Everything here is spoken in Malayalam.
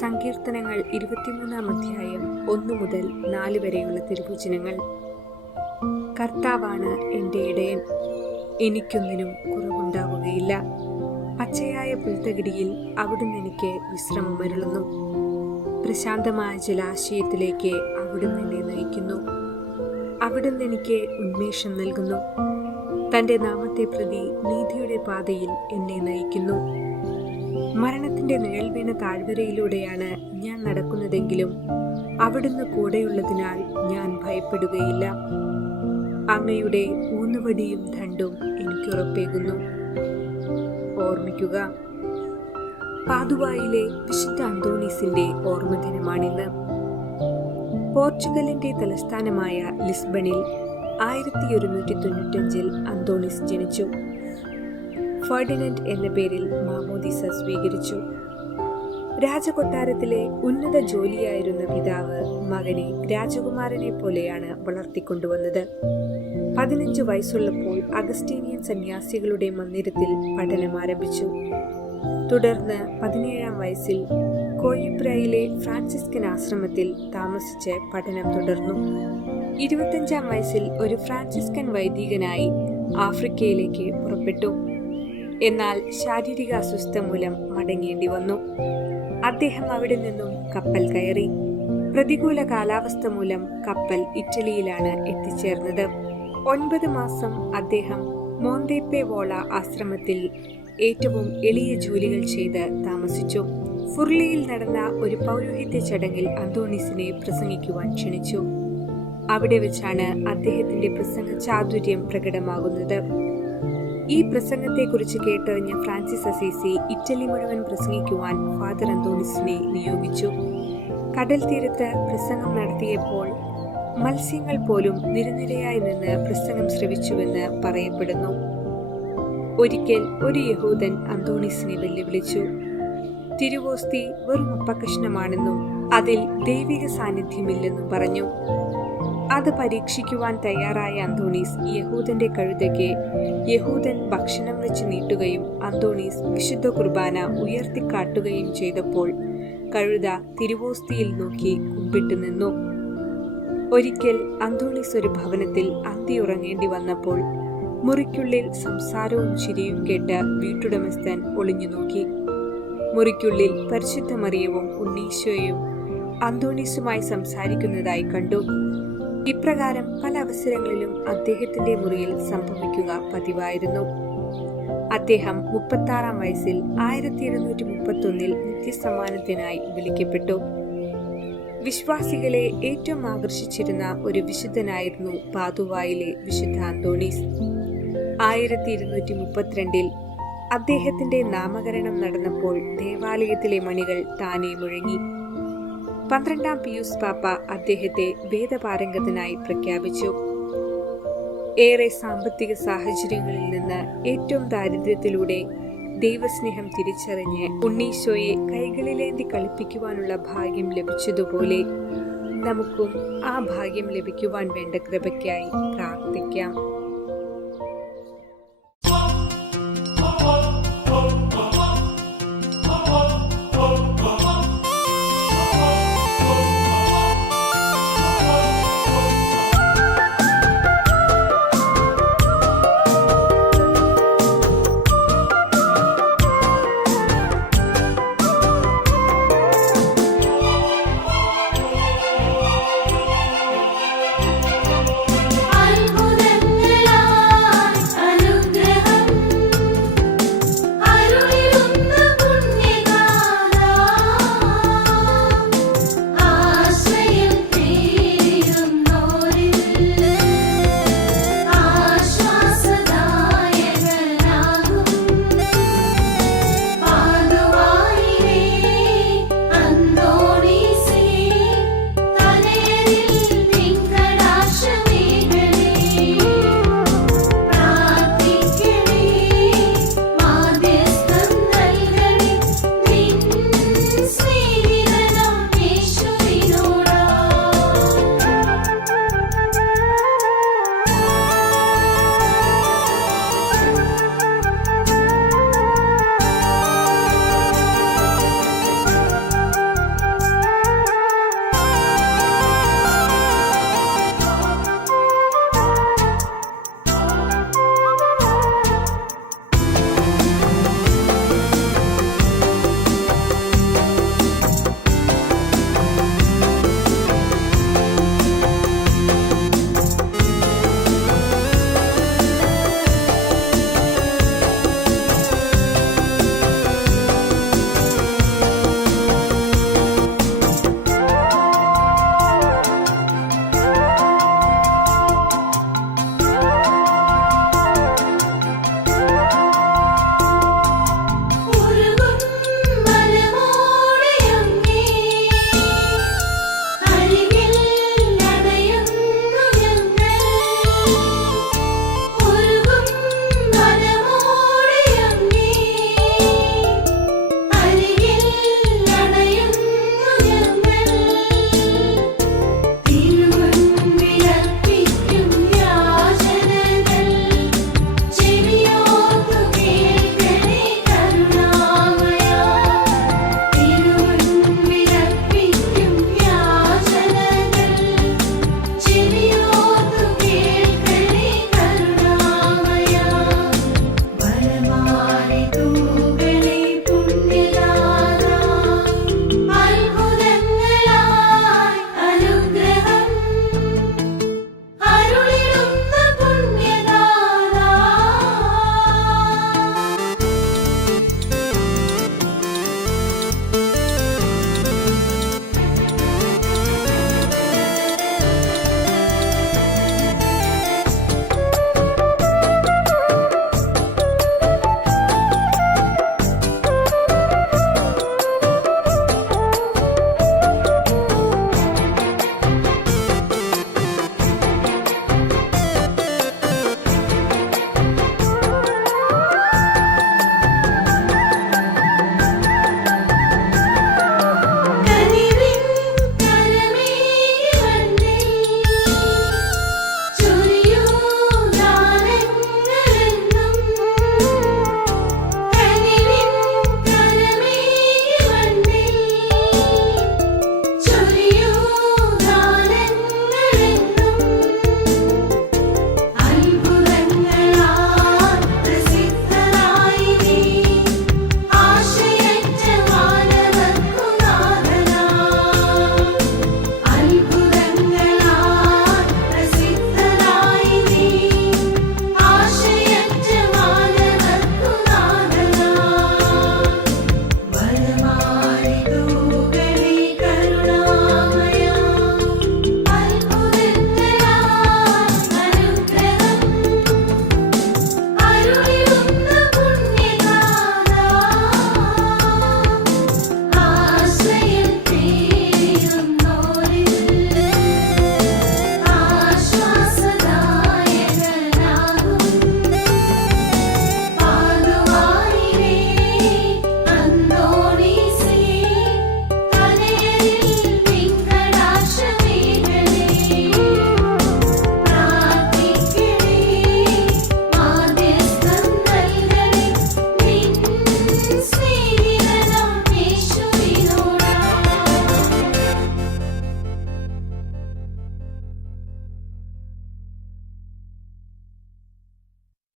സങ്കീർത്തനങ്ങൾ 23 അധ്യായം 1 മുതൽ 4 വരെയുള്ള തിരുവചനങ്ങൾ. കർത്താവാണ് എൻ്റെ ഇടയൻ, എനിക്കൊന്നിനും കുറവുണ്ടാവുകയില്ല. പച്ചയായ പുൽത്തകിടിയിൽ അവിടുന്ന് എനിക്ക് വിശ്രമമരുളുന്നു. പ്രശാന്തമായ ജലാശയത്തിലേക്ക് അവിടുന്ന് എന്നെ നയിക്കുന്നു. അവിടുന്ന് എനിക്ക് ഉന്മേഷം നൽകുന്നു. തൻ്റെ നാമത്തെ പ്രതി നീതിയുടെ പാതയിൽ എന്നെ നയിക്കുന്നു. മരണത്തിൻ്റെ നിഴൽ വീണ താഴ്വരയിലൂടെയാണ് ഞാൻ നടക്കുന്നതെങ്കിലും അവിടുന്ന് കൂടെയുള്ളതിനാൽ ഞാൻ ഭയപ്പെടുകയില്ല. അങ്ങയുടെ ഊന്നുവടിയും ദണ്ഡും എനിക്കുറപ്പേകുന്നു. ഓർമ്മിക്കുക, പാദുവായിലെ വിശുദ്ധ അന്തോണീസിന്റെ ഓർമ്മദിനമാണിന്ന്. പോർച്ചുഗലിന്റെ തലസ്ഥാനമായ ലിസ്ബണിൽ 1195 അന്തോണീസ് ജനിച്ചു. ഫെർഡിനൻഡ് എന്ന പേരിൽ മാമോദീസ സ്വീകരിച്ചു. രാജകൊട്ടാരത്തിലെ ഉന്നത ജോലിയായിരുന്ന പിതാവ് മകനെ രാജകുമാരനെ പോലെയാണ് വളർത്തിക്കൊണ്ടുവന്നത്. 15 വയസ്സുള്ളപ്പോൾ അഗസ്റ്റീനിയൻ സന്യാസികളുടെ മന്ദിരത്തിൽ പഠനം ആരംഭിച്ചു. തുടർന്ന് 17-ാം വയസ്സിൽ കോയിബ്രയിലെ ഫ്രാൻസിസ്കൻ ആശ്രമത്തിൽ താമസിച്ച് പഠനം തുടർന്നു. 25-ാം വയസ്സിൽ ഒരു ഫ്രാൻസിസ്കൻ വൈദികനായി ആഫ്രിക്കയിലേക്ക് പുറപ്പെട്ടു. എന്നാൽ ശാരീരിക അസ്വസ്ഥത മൂലം മടങ്ങേണ്ടി വന്നു. അദ്ദേഹം അവിടെ നിന്നും കപ്പൽ കയറി. പ്രതികൂല കാലാവസ്ഥ മൂലം കപ്പൽ ഇറ്റലിയിലാണ് എത്തിച്ചേർന്നത്. 9 മാസം അദ്ദേഹം മോന്തേപ്പെ വോള ആശ്രമത്തിൽ ഏറ്റവും എളിയ ജോലികൾ ചെയ്ത് താമസിച്ചു. ഫുർലിയിൽ നടന്ന ഒരു പൗരോഹിത്യ ചടങ്ങിൽ അന്തോണീസിനെ പ്രസംഗിക്കുവാൻ ക്ഷണിച്ചു. അവിടെ വെച്ചാണ് അദ്ദേഹത്തിന്റെ പ്രസംഗ ചാതുര്യം പ്രകടമാകുന്നത്. ഈ പ്രസംഗത്തെക്കുറിച്ച് കേട്ടറിഞ്ഞ ഫ്രാൻസിസ് അസീസി ഇറ്റലി മുഴുവൻ പ്രസംഗിക്കുവാൻ ഫാദർ അന്തോണീസിനെ നിയോഗിച്ചു. കടൽ തീരത്ത് പ്രസംഗം നടത്തിയപ്പോൾ മത്സ്യങ്ങൾ പോലും നിരനിരയായി നിന്ന് പ്രസംഗം ശ്രവിച്ചുവെന്ന് പറയപ്പെടുന്നു. ഒരിക്കൽ ഒരു യഹൂദൻ അന്തോണീസിനെ വെല്ലുവിളിച്ചു. തിരുവോസ്തി വെറും അപ്പക്കഷ്ണമാണെന്നും അതിൽ ദൈവിക സാന്നിധ്യമില്ലെന്നും പറഞ്ഞു. അത് പരീക്ഷിക്കുവാൻ തയ്യാറായ അന്തോണീസ് യഹൂദന്റെ കഴുതയ്ക്ക് യഹൂദൻ ഭക്ഷണം വെച്ച് നീട്ടുകയും അന്തോണീസ് വിശുദ്ധ കുർബാന ഉയർത്തിക്കാട്ടുകയും ചെയ്തപ്പോൾ കഴുത തിരുവോസ്തിയിൽ നോക്കി കുമ്പിട്ടു നിന്നു. ഒരിക്കൽ അന്തോണീസ് ഒരു ഭവനത്തിൽ അന്തിയുറങ്ങേണ്ടി വന്നപ്പോൾ മുറിക്കുള്ളിൽ സംസാരവും ചിരിയും കേട്ട് വീട്ടുടമസ്ഥൻ ഒളിഞ്ഞു നോക്കി. മുറിക്കുള്ളിൽ പരിശുദ്ധ മറിയവും ഉണ്ണീശോയും അന്തോണീസുമായി സംസാരിക്കുന്നതായി കണ്ടു. ഇപ്രകാരം പല അവസരങ്ങളിലും അദ്ദേഹത്തിന്റെ മുറിയിൽ സംഭവിക്കുക പതിവായിരുന്നു. അദ്ദേഹം 36-ാം വയസ്സിൽ 1731 നിത്യസമ്മാനത്തിനായി വിളിക്കപ്പെട്ടു. വിശ്വാസികളെ ഏറ്റവും ആകർഷിച്ചിരുന്ന ഒരു വിശുദ്ധനായിരുന്നു പാദുവായിലെ വിശുദ്ധ അന്തോണീസ്. 1232 അദ്ദേഹത്തിന്റെ നാമകരണം നടന്നപ്പോൾ ദേവാലയത്തിലെ മണികൾ താനെ മുഴങ്ങി. 12-ാം പിയൂസ് പാപ്പ അദ്ദേഹത്തെ വേദപാരംഗതനായി പ്രഖ്യാപിച്ചു. ഏറെ സാമ്പത്തിക സാഹചര്യങ്ങളിൽ നിന്ന് ഏറ്റവും ദാരിദ്ര്യത്തിലൂടെ ദൈവസ്നേഹം തിരിച്ചറിഞ്ഞ് ഉണ്ണീശോയെ കൈകളിലേന്തി കളിപ്പിക്കുവാനുള്ള ഭാഗ്യം ലഭിച്ചതുപോലെ നമുക്കും ആ ഭാഗ്യം ലഭിക്കുവാൻ വേണ്ട കൃപയ്ക്കായി പ്രാർത്ഥിക്കാം.